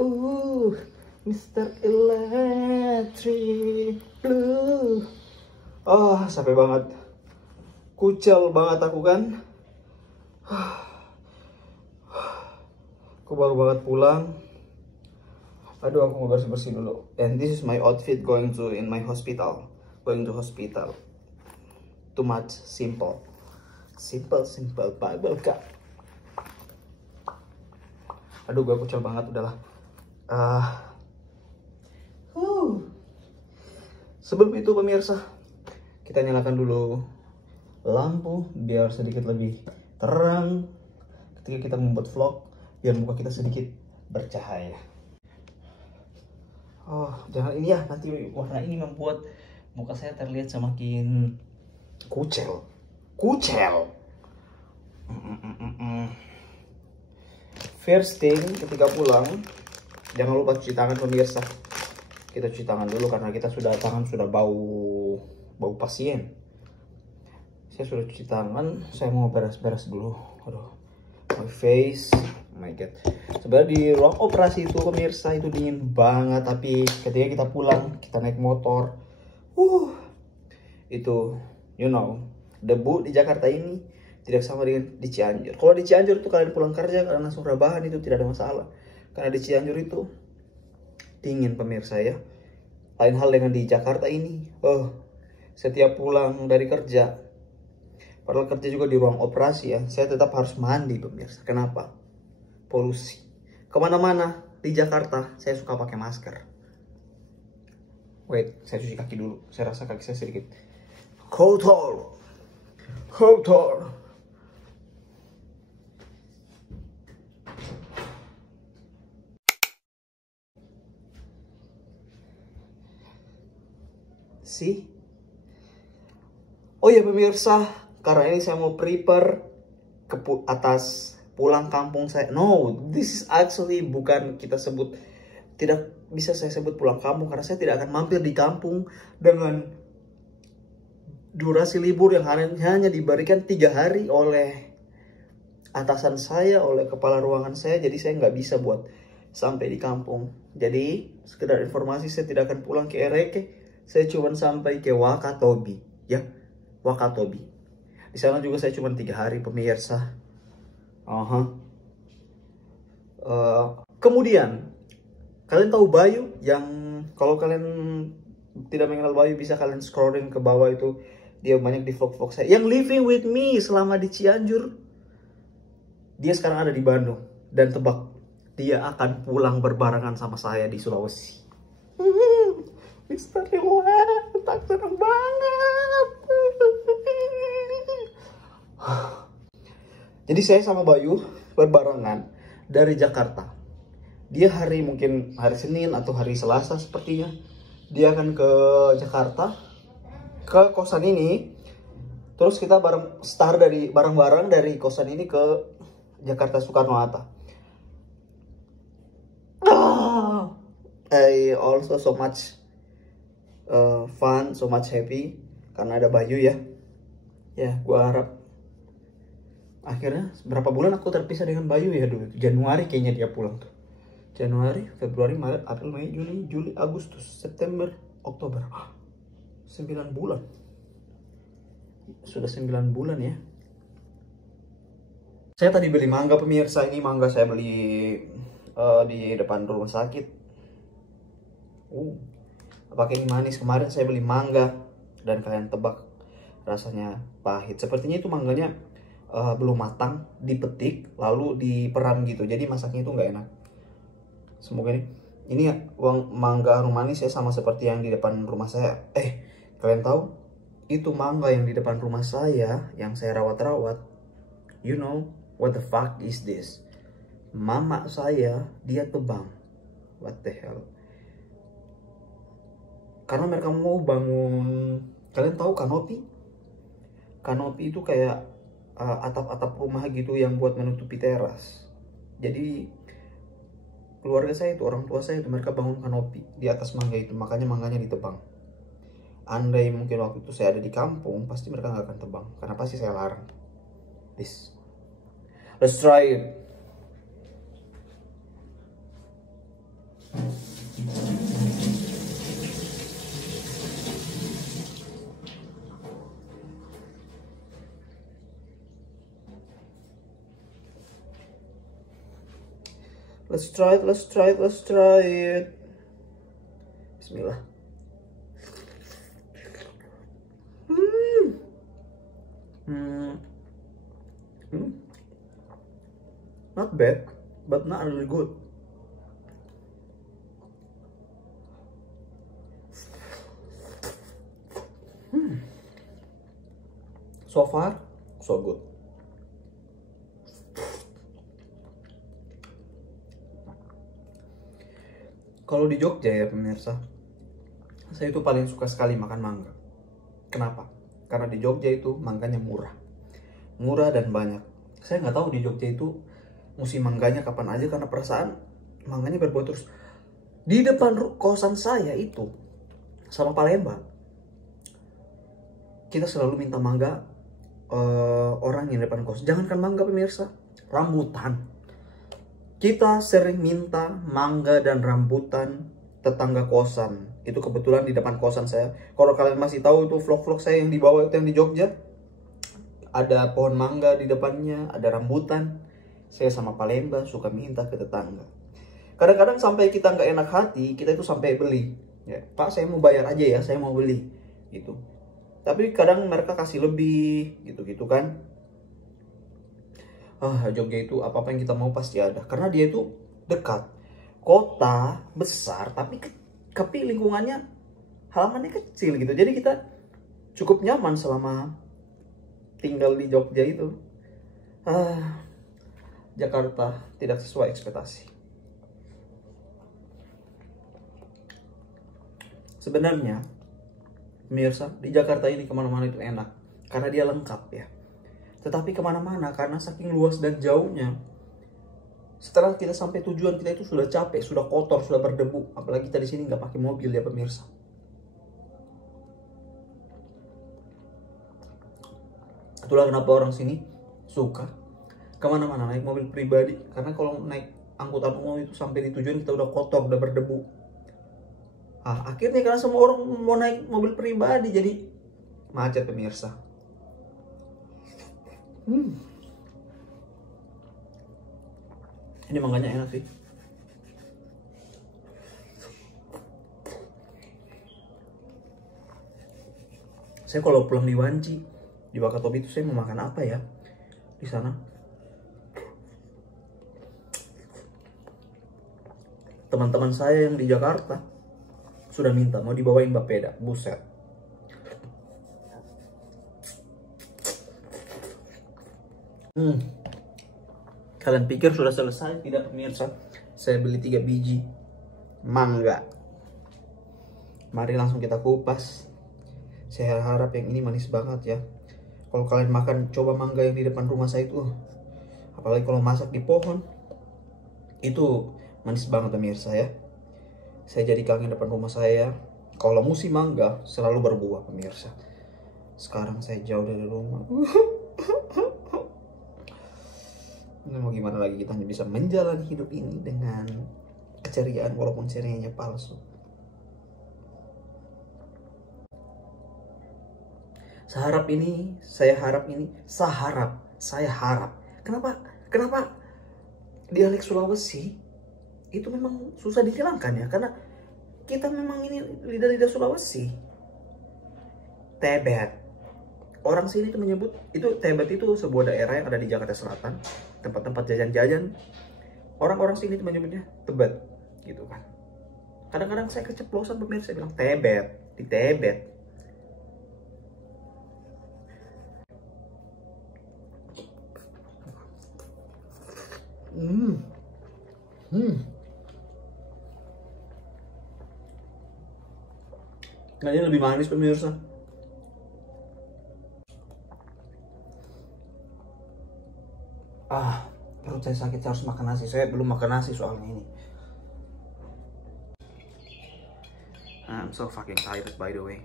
Uh, Mr. Electric Blue. Oh, capek banget. Kucel banget aku kan. Aku baru banget pulang. Aduh, aku mau bersih-bersih dulu. And this is my outfit going to in my hospital. Going to hospital. Too much simple. Simple Bible Kak. Aduh, gue kucel banget udahlah. Sebelum itu pemirsa, kita nyalakan dulu lampu biar sedikit lebih terang ketika kita membuat vlog, biar muka kita sedikit bercahaya. Oh, jangan ini ya, nanti warna ini membuat muka saya terlihat semakin kucel. First thing ketika pulang, jangan lupa cuci tangan pemirsa. Kita cuci tangan dulu karena kita tangan sudah bau pasien. Saya sudah cuci tangan, saya mau beres-beres dulu. Aduh, my face, oh my god. Sebenarnya di ruang operasi itu pemirsa itu dingin banget, tapi ketika kita pulang, kita naik motor, itu you know, debu di Jakarta ini tidak sama dengan di Cianjur. Kalau di Cianjur itu kalian pulang kerja kalian langsung rebahan, itu tidak ada masalah. Karena di Cianjur itu dingin pemirsa ya. Lain hal dengan di Jakarta ini. Setiap pulang dari kerja, padahal kerja juga di ruang operasi ya, saya tetap harus mandi pemirsa. Kenapa? Polusi. Kemana-mana di Jakarta saya suka pakai masker. Wait, saya cuci kaki dulu. Saya rasa kaki saya sedikit kotor. See? Oh ya pemirsa, karena ini saya mau prepare ke atas pulang kampung saya. No, this is actually bukan kita sebut, tidak bisa saya sebut pulang kampung karena saya tidak akan mampir di kampung dengan durasi libur yang hanya diberikan 3 hari oleh atasan saya, oleh kepala ruangan saya. Jadi saya nggak bisa buat sampai di kampung. Jadi sekedar informasi, saya tidak akan pulang ke Ereke. Saya cuma sampai ke Wakatobi, ya, Wakatobi. Di sana juga saya cuma 3 hari pemirsa. Kemudian kalian tahu Bayu yang, kalau kalian tidak mengenal Bayu bisa kalian scrolling ke bawah itu, dia banyak di vlog-vlog saya. Yang living with me selama di Cianjur, dia sekarang ada di Bandung. Dan tebak, dia akan pulang berbarengan sama saya di Sulawesi. Mr. Relax, tak senang banget. Jadi saya sama Bayu berbarengan dari Jakarta. Dia mungkin hari Senin atau hari Selasa sepertinya. Dia akan ke Jakarta, ke kosan ini. Terus kita bareng-bareng dari kosan ini ke Jakarta Soekarno-Hatta. I also so much fun, so much happy karena ada Bayu ya. Ya, gua harap akhirnya berapa bulan aku terpisah dengan Bayu ya dulu. Januari kayaknya dia pulang tuh. Januari, Februari, Maret, April, Mei, Juli, Agustus, September, Oktober. 9 bulan. Sudah 9 bulan ya. Saya tadi beli mangga pemirsa. Ini mangga saya beli di depan rumah sakit. Pakai ini manis. Kemarin saya beli mangga dan kalian tebak rasanya pahit. Sepertinya itu mangganya belum matang, dipetik lalu diperam gitu. Jadi masaknya itu nggak enak. Semoga ini mangga harum manis ya, sama seperti yang di depan rumah saya. Kalian tahu itu mangga yang di depan rumah saya yang saya rawat-rawat. You know what the fuck is this? Mama saya dia tebang. What the hell? Karena mereka mau bangun, kalian tahu kanopi? Kanopi itu kayak atap-atap rumah gitu yang buat menutupi teras. Jadi keluarga saya itu, orang tua saya itu, mereka bangun kanopi di atas mangga itu, makanya mangganya ditebang. Andai mungkin waktu itu saya ada di kampung, pasti mereka nggak akan tebang, karena pasti saya larang. Let's try it. Let's try it, let's try it, let's try it. Bismillah. Not bad, but not really good. So far, so good. Kalau di Jogja ya pemirsa, saya itu paling suka sekali makan mangga. Kenapa? Karena di Jogja itu mangganya murah. Murah dan banyak. Saya nggak tahu di Jogja itu musim mangganya kapan aja, karena perasaan mangganya berbuah terus. Di depan kosan saya itu, sama Palembang, kita selalu minta mangga orang yang depan kos. Jangankan mangga pemirsa, rambutan. Kita sering minta mangga dan rambutan tetangga kosan. Itu kebetulan di depan kosan saya. Kalau kalian masih tahu itu vlog-vlog saya yang di bawah itu yang di Jogja, ada pohon mangga di depannya, ada rambutan. Saya sama Palembang suka minta ke tetangga. Kadang-kadang sampai kita nggak enak hati, kita itu sampai beli. Ya, Pak, saya mau bayar aja ya, saya mau beli. Gitu. Tapi kadang mereka kasih lebih, gitu-gitu kan. Jogja itu apa-apa yang kita mau pasti ada. Karena dia itu dekat. Kota besar, tapi lingkungannya, halamannya kecil gitu. Jadi kita cukup nyaman selama tinggal di Jogja itu. Jakarta tidak sesuai ekspektasi. Sebenarnya, pemirsa, di Jakarta ini kemana-mana itu enak. Karena dia lengkap ya. Tetapi kemana-mana karena saking luas dan jauhnya, setelah kita sampai tujuan, kita itu sudah capek, sudah kotor, sudah berdebu. Apalagi kita di sini nggak pakai mobil ya pemirsa. Itulah kenapa orang sini suka kemana-mana naik mobil pribadi. Karena kalau naik angkutan umum itu sampai di tujuan kita udah kotor, udah berdebu. Akhirnya karena semua orang mau naik mobil pribadi, jadi macet pemirsa. Ini mangganya enak sih. Saya kalau pulang di Wanci, di Wakatobi itu saya mau makan apa ya di sana? Teman-teman saya yang di Jakarta sudah minta mau dibawain bapeda, buset. Kalian pikir sudah selesai? Tidak pemirsa. Saya beli 3 biji mangga. Mari langsung kita kupas. Saya harap yang ini manis banget ya. Kalau kalian makan, coba mangga yang di depan rumah saya itu, apalagi kalau masak di pohon, itu manis banget pemirsa ya. Saya jadi kangen depan rumah saya. Kalau musim mangga selalu berbuah pemirsa. Sekarang saya jauh dari rumah. Ini mau gimana lagi, kita hanya bisa menjalani hidup ini dengan keceriaan walaupun cerianya palsu. Saya harap. Kenapa dialek Sulawesi itu memang susah dihilangkan ya? Karena kita memang ini lidah-lidah Sulawesi. Tebet. Orang sini itu menyebut itu Tebet itu sebuah daerah yang ada di Jakarta Selatan, tempat-tempat jajan-jajan. Orang-orang sini itu menyebutnya Tebet, gitu kan. Kadang-kadang saya keceplosan pemirsa, saya bilang Tebet, di Tebet. Nah, ini lebih manis pemirsa. Perut saya sakit, saya harus makan nasi. Saya belum makan nasi soalnya ini. I'm so fucking tired by the way.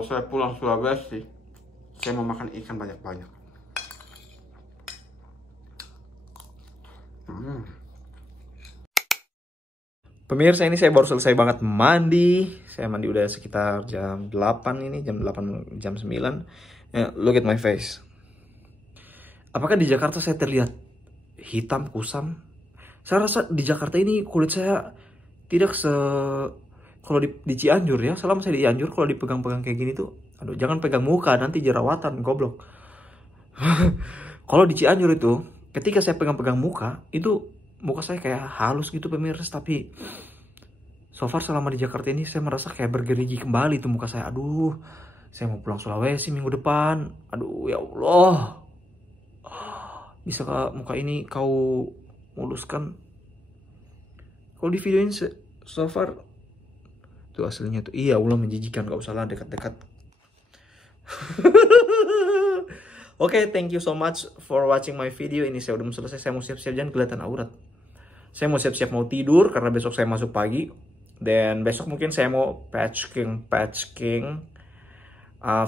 kalau saya pulang Sulawesi, saya mau makan ikan banyak-banyak. Pemirsa, ini saya baru selesai banget mandi. Saya mandi udah sekitar jam 8 ini, jam 8, jam 9. Look at my face. Apakah di Jakarta saya terlihat hitam, kusam? Saya rasa di Jakarta ini kulit saya tidak kalau di Cianjur ya. Selama saya di Cianjur, kalau dipegang-pegang kayak gini tuh, aduh, jangan pegang muka, nanti jerawatan, goblok. Kalau di Cianjur itu, ketika saya pegang-pegang muka, itu muka saya kayak halus gitu pemirsa. Tapi so far selama di Jakarta ini saya merasa kayak bergerigi kembali tuh muka saya. Aduh, saya mau pulang Sulawesi minggu depan. Aduh, ya Allah. Bisakah muka ini kau muluskan? Kalau di video ini so far tuh aslinya tuh, iya Allah, menjijikan, gak usah lah dekat-dekat. Oke, thank you so much for watching my video. Ini saya udah mau selesai, saya mau siap-siap, jangan kelihatan aurat. Saya mau siap-siap mau tidur karena besok saya masuk pagi. Dan besok mungkin saya mau patch king.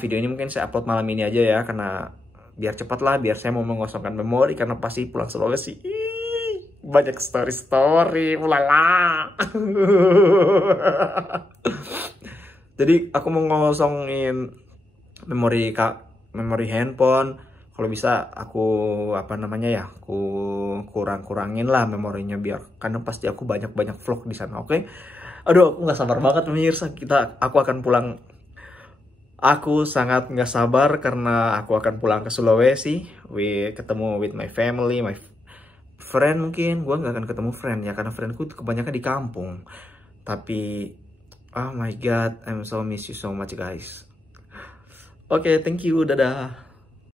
Video ini mungkin saya upload malam ini aja ya, karena biar cepat lah, biar saya mau mengosongkan memori, karena pasti pulang Sulawesi banyak story ulala. Jadi aku mau ngosongin memori handphone. Kalau bisa aku aku kurangin lah memorinya, biar karena pasti aku banyak vlog di sana. Oke? Aduh, aku nggak sabar banget pemirsa. Aku akan pulang. Aku sangat nggak sabar karena aku akan pulang ke Sulawesi, ketemu with my family, my friend. Mungkin gue nggak akan ketemu friend ya, karena friendku kebanyakan di kampung. Tapi oh my god, I'm so miss you so much guys. Oke, thank you, dadah.